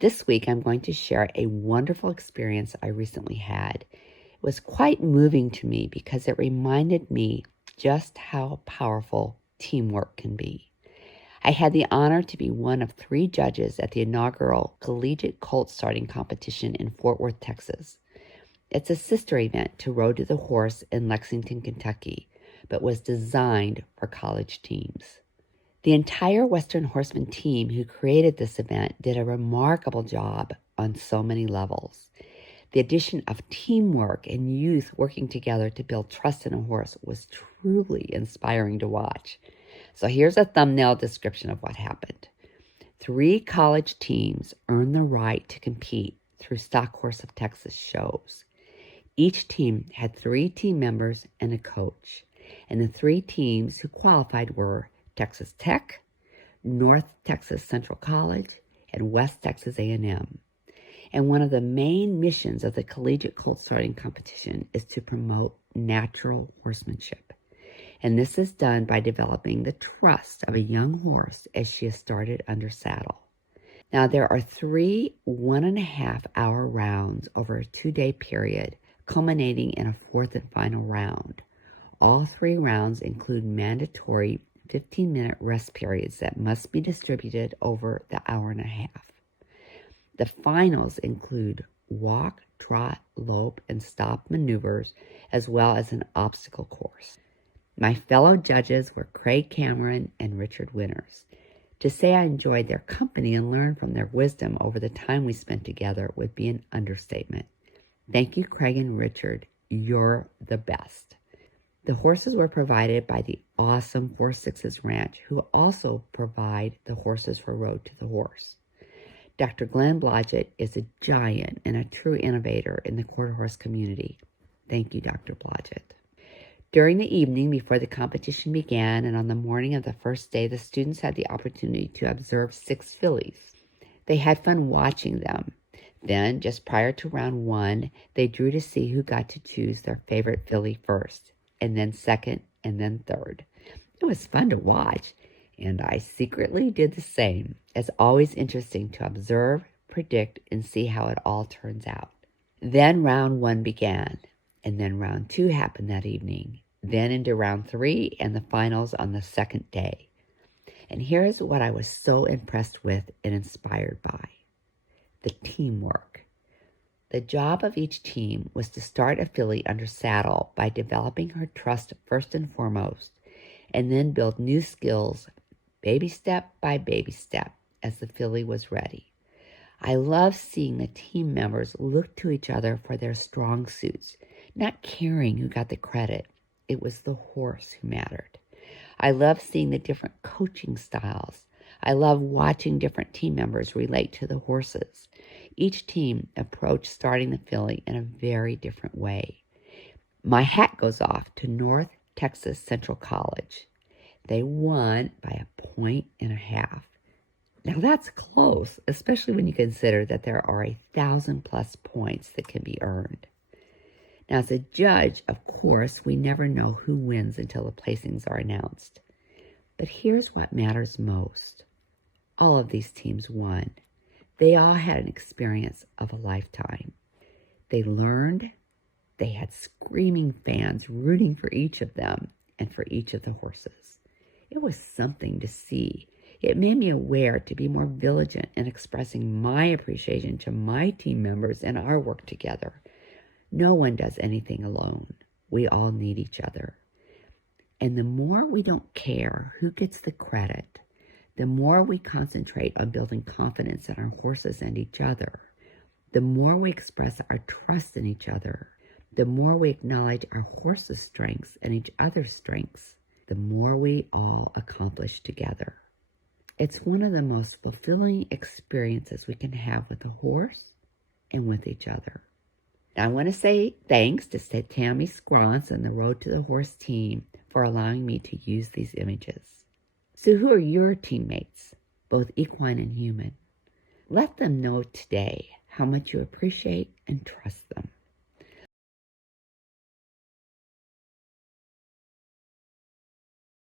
This week, I'm going to share a wonderful experience I recently had. It was quite moving to me because it reminded me just how powerful teamwork can be. I had the honor to be one of 3 judges at the inaugural Collegiate Colt Starting competition in Fort Worth, Texas. It's a sister event to Rodeo the Horse in Lexington, Kentucky, but was designed for college teams. The entire Western Horseman team who created this event did a remarkable job on so many levels. The addition of teamwork and youth working together to build trust in a horse was truly inspiring to watch. So here's a thumbnail description of what happened. 3 college teams earned the right to compete through Stock Horse of Texas shows. Each team had 3 team members and a coach, and the 3 teams who qualified were Texas Tech, North Texas Central College, and West Texas A&M. And one of the main missions of the Collegiate Colt Starting competition is to promote natural horsemanship. And this is done by developing the trust of a young horse as she is started under saddle. Now, there are 3 1.5-hour rounds over a 2-day period, culminating in a 4th and final round. All 3 rounds include mandatory 15-minute rest periods that must be distributed over the hour and a half. The finals include walk, trot, lope, and stop maneuvers, as well as an obstacle course. My fellow judges were Craig Cameron and Richard Winters. To say I enjoyed their company and learned from their wisdom over the time we spent together would be an understatement. Thank you, Craig and Richard. You're the best. The horses were provided by the awesome 4-6s Ranch, who also provide the horses for Road to the Horse. Dr. Glenn Blodgett is a giant and a true innovator in the quarter horse community. Thank you, Dr. Blodgett. During the evening before the competition began and on the morning of the first day, the students had the opportunity to observe 6 fillies. They had fun watching them. Then, just prior to round 1, they drew to see who got to choose their favorite filly first, and then second, and then third. It was fun to watch, and I secretly did the same. It's always interesting to observe, predict, and see how it all turns out. Then round 1 began, and then round 2 happened that evening, then into round 3 and the finals on the second day. And here's what I was so impressed with and inspired by: the teamwork. The job of each team was to start a filly under saddle by developing her trust first and foremost, and then build new skills baby step by baby step as the filly was ready. I love seeing the team members look to each other for their strong suits, not caring who got the credit. It was the horse who mattered. I love seeing the different coaching styles. I love watching different team members relate to the horses. Each team approached starting the filly in a very different way. My hat goes off to North Texas Central College. They won by 1.5 points. Now that's close, especially when you consider that there are 1,000+ points that can be earned. Now, as a judge, of course, we never know who wins until the placings are announced. But here's what matters most. All of these teams won. They all had an experience of a lifetime. They learned. They had screaming fans rooting for each of them and for each of the horses. It was something to see. It made me aware to be more vigilant in expressing my appreciation to my team members and our work together. No one does anything alone. We all need each other. And the more we don't care who gets the credit, the more we concentrate on building confidence in our horses and each other, the more we express our trust in each other, the more we acknowledge our horses' strengths and each other's strengths, the more we all accomplish together. It's one of the most fulfilling experiences we can have with a horse and with each other. Now, I want to say thanks to Tammy Scrance and the Road to the Horse team for allowing me to use these images. So who are your teammates, both equine and human? Let them know today how much you appreciate and trust them.